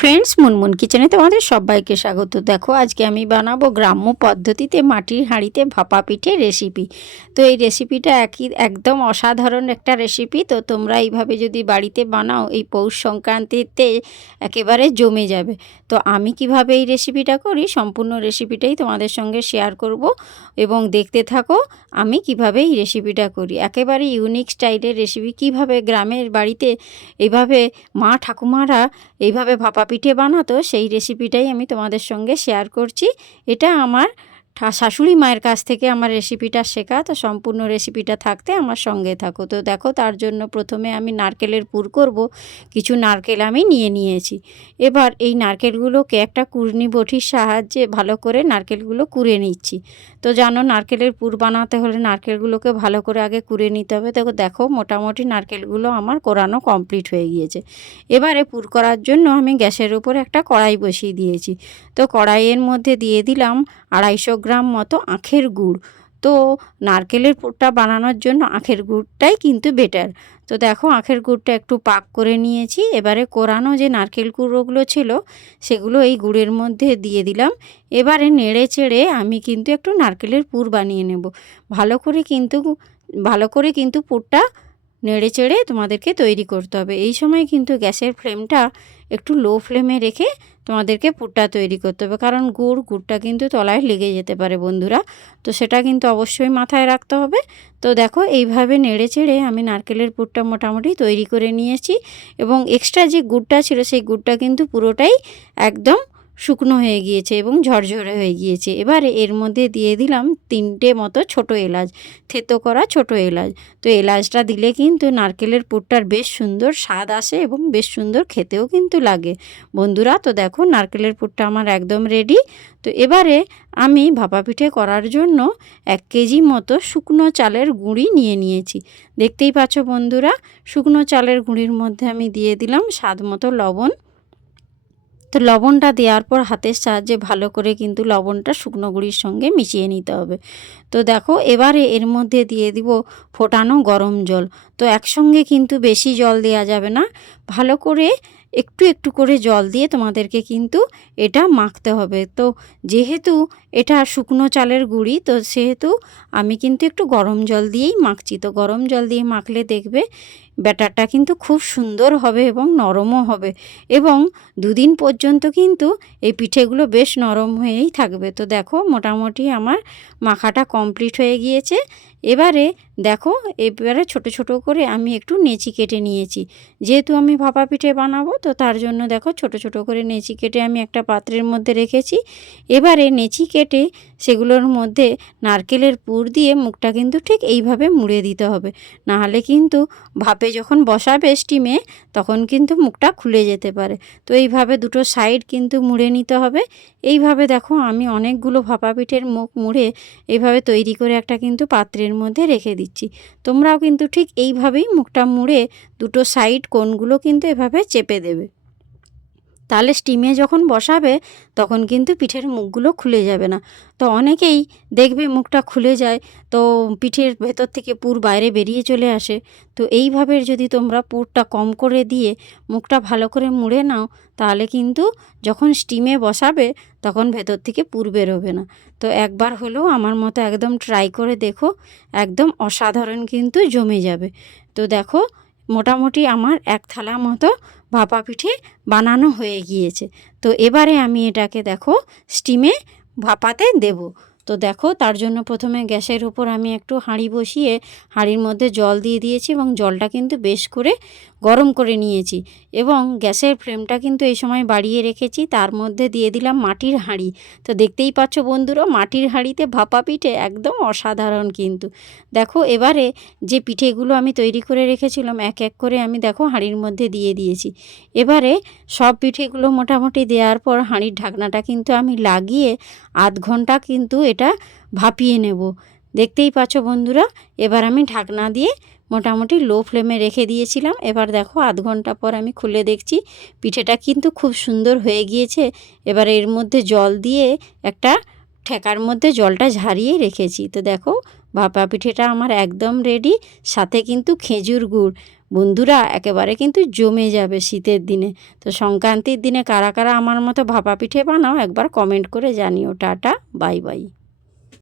Friends Munmun কিচেনে তোমাদের সবাইকে স্বাগত। দেখো, আজকে আমি বানাবো গ্রাম্য পদ্ধতিতে মাটির হাঁড়িতে ভাপা পিঠে রেসিপি তো এই রেসিপিটা একই, একদম অসাধারণ একটা রেসিপি তো তোমরা এইভাবে যদি বাড়িতে বানাও, এই পৌষ সংক্রান্তিতে একেবারে জমে যাবে। তো আমি কীভাবে এই রেসিপিটা করি, সম্পূর্ণ রেসিপিটাই তোমাদের সঙ্গে শেয়ার করব। এবং দেখতে থাকো, আমি কীভাবে এই রেসিপিটা করি। একেবারে ইউনিক স্টাইলের রেসিপি কীভাবে গ্রামের বাড়িতে এইভাবে মা ঠাকুমারা এইভাবে ভাপা পিঠে বানাতো সেই রেসিপিটাই আমি তোমাদের সঙ্গে শেয়ার করছি। এটা আমার শাশুড়ি মায়ের কাছ থেকে আমার রেসিপিটা শেখা, তো সম্পূর্ণ রেসিপিটা থাকতে আমার সঙ্গে থাকো। তো দেখো তার জন্য প্রথমে আমি নারকেলের পুর করব, কিছু নারকেল আমি নিয়ে নিয়েছি। এবার এই নারকেলগুলোকে একটা কুর্নি বটির সাহায্যে ভালো করে নারকেলগুলো কুড়ে নিচ্ছি। তো জানো নারকেলের পুর বানাতে হলে নারকেলগুলোকে ভালো করে আগে কুড়ে নিতে হবে। তো দেখো মোটামুটি নারকেলগুলো আমার কোরানো কমপ্লিট হয়ে গিয়েছে। এবারে পুর করার জন্য আমি গ্যাসের উপর একটা কড়াই বসিয়ে দিয়েছি। তো কড়াইয়ের মধ্যে দিয়ে দিলাম আড়াইশো গ্রাম মতো আখের গুড়। তো নারকেলের পুরটা বানানোর জন্য আখের গুড়টাই কিন্তু বেটার তো দেখো আখের গুড়টা একটু পাক করে নিয়েছি। এবারে কোরানো যে নারকেল কুড়োগুলো ছিল, সেগুলো এই গুড়ের মধ্যে দিয়ে দিলাম। এবারে নেড়ে চেড়ে আমি কিন্তু একটু নারকেলের পুর বানিয়ে নেব। ভালো করে কিন্তু, ভালো করে কিন্তু পুরটা নেড়ে চেড়ে তোমাদেরকে তৈরি করতে হবে। এই সময় কিন্তু গ্যাসের ফ্লেমটা একটু লো ফ্লেমে রেখে তোমাদেরকে পুরটা তৈরি করতে হবে। কারণ গুড়, গুড়টা কিন্তু তলায় লেগে যেতে পারে বন্ধুরা। তো সেটা কিন্তু অবশ্যই মাথায় রাখতে হবে। তো দেখো, এইভাবে নেড়ে চেড়ে আমি নারকেলের পুরটা মোটামুটি তৈরি করে নিয়েছি। এবং এক্সট্রা যে গুড়টা ছিল, সেই গুড়টা কিন্তু পুরোটাই একদম শুকনো হয়ে গিয়েছে এবং ঝরঝরে হয়ে গিয়েছে। এবারে এর মধ্যে দিয়ে দিলাম তিনটে মতো ছোট এলাচ, থেতো করা ছোট এলাচ। তো এলাচটা দিলে কিন্তু নারকেলের পুরটার বেশ সুন্দর স্বাদ আসে এবং বেশ সুন্দর খেতেও কিন্তু লাগে। বন্ধুরা, তো দেখো নারকেলের পুরটা আমার একদম রেডি তো এবারে আমি ভাপা পিঠে করার জন্য এক কেজি মতো শুকনো চালের গুঁড়ি নিয়ে নিয়েছি। দেখতেই পাচ্ছ বন্ধুরা, শুকনো চালের গুঁড়ির মধ্যে আমি দিয়ে দিলাম স্বাদ মতো লবণ। তো লবণটা দেওয়ার পর হাতের সাহায্যে ভালো করে কিন্তু লবণটা শুকনো গুঁড়ির সঙ্গে মিশিয়ে নিতে হবে। তো দেখো, এবারে এর মধ্যে দিয়ে দিব ফোটানো গরম জল। তো একসঙ্গে কিন্তু বেশি জল দেওয়া যাবে না। ভালো করে একটু একটু করে জল দিয়ে তোমাদেরকে কিন্তু এটা মাখতে হবে। তো যেহেতু এটা শুকনো চালের গুঁড়ি, তো সেহেতু আমি কিন্তু একটু গরম জল দিয়েই মাখছি। তো গরম জল দিয়ে মাখলে দেখবে ব্যাটারটা কিন্তু খুব সুন্দর হবে এবং নরমও হবে এবং দুদিন পর্যন্ত কিন্তু এই পিঠেগুলো বেশ নরম হয়েই থাকবে। তো দেখো মোটামুটি আমার মাখাটা কমপ্লিট হয়ে গিয়েছে। এবারে দেখো, এবারে ছোট ছোট করে আমি একটু নেচি কেটে নিয়েছি। যেহেতু আমি ভাপা পিঠে বানাবো, তো তার জন্য দেখো ছোট ছোট করে নেচি কেটে আমি একটা পাত্রের মধ্যে রেখেছি। এবারে নেচি কেটে সেগুলোর মধ্যে নারকেলের পুর দিয়ে মুখটা কিন্তু ঠিক এইভাবে মুড়ে দিতে হবে। নাহলে কিন্তু ভাপে যখন বসাবে স্টিমে, তখন কিন্তু মুখটা খুলে যেতে পারে। তো এইভাবে দুটো সাইড কিন্তু মুড়ে নিতে হবে। এইভাবে দেখো আমি অনেকগুলো ভাপা পিঠের মুখ মুড়ে এইভাবে তৈরি করে একটা কিন্তু পাত্রের মধ্যে রেখে দিচ্ছি। তোমরাও কিন্তু ঠিক এইভাবেই মুখটা মুড়ে দুটো সাইড কোণগুলো কিন্তু এভাবে চেপে দেবে। তাহলে স্টিমে যখন বসাবে, তখন কিন্তু পিঠের মুখগুলো খুলে যাবে না। তো অনেকেই দেখবে মুখটা খুলে যায়, তো পিঠের ভেতর থেকে পুর বাইরে বেরিয়ে চলে আসে। তো এইভাবে যদি তোমরা পুরটা কম করে দিয়ে মুখটা ভালো করে মুড়ে নাও, তাহলে কিন্তু যখন স্টিমে বসাবে, তখন ভেতর থেকে পুর বেরোবে না। তো একবার হলেও আমার মতো একদম ট্রাই করে দেখো, একদম অসাধারণ কিন্তু জমে যাবে। তো দেখো মোটামুটি আমার এক থালা মতো ভাপা পিঠে বানানো হয়ে গিয়েছে। তো এবারে আমি এটাকে দেখো স্টিমে ভাপাতে দেব। তো দেখো, তার জন্য প্রথমে গ্যাসের উপর আমি একটু হাঁড়ি বসিয়ে হাঁড়ির মধ্যে জল দিয়ে দিয়েছি এবং জলটা কিন্তু বেশ করে গরম করে নিয়েছি। এবং গ্যাসের ফ্লেমটা কিন্তু এই সময় বাড়িয়ে রেখেছি, তার মধ্যে দিয়ে দিলাম মাটির হাঁড়ি। তো দেখতেই পাচ্ছ বন্ধুরা, মাটির হাঁড়িতে ভাপা পিঠে একদম অসাধারণ কিন্তু। দেখো, এবারে যে পিঠেগুলো আমি তৈরি করে রেখেছিলাম, এক এক করে আমি দেখো হাঁড়ির মধ্যে দিয়ে দিয়েছি। এবারে সব পিঠেগুলো মোটামুটি দেওয়ার পর হাঁড়ির ঢাকনাটা কিন্তু আমি লাগিয়ে আধ ঘণ্টা কিন্তু এটা ভাপিয়ে নেব। দেখতেই পাচ্ছ বন্ধুরা, এবার আমি ঢাকনা দিয়ে মোটামুটি লো ফ্লেমে রেখে দিয়েছিলাম। এবার দেখো, আধ ঘণ্টা পর আমি খুলে দেখছি, পিঠেটা কিন্তু খুব সুন্দর হয়ে গিয়েছে। এবার এর মধ্যে জল দিয়ে একটা ঠেকার মধ্যে জলটা ঝারিয়ে রেখেছি। তো দেখো, ভাপা পিঠেটা আমার একদম রেডি সাথে কিন্তু খেজুর গুড়। বন্ধুরা, একেবারে কিন্তু জমে যাবে শীতের দিনে। তো সংক্রান্তির দিনে কারা কারা আমার মতো ভাপা পিঠে বানাও, একবার কমেন্ট করে জানিও। Tata bye bye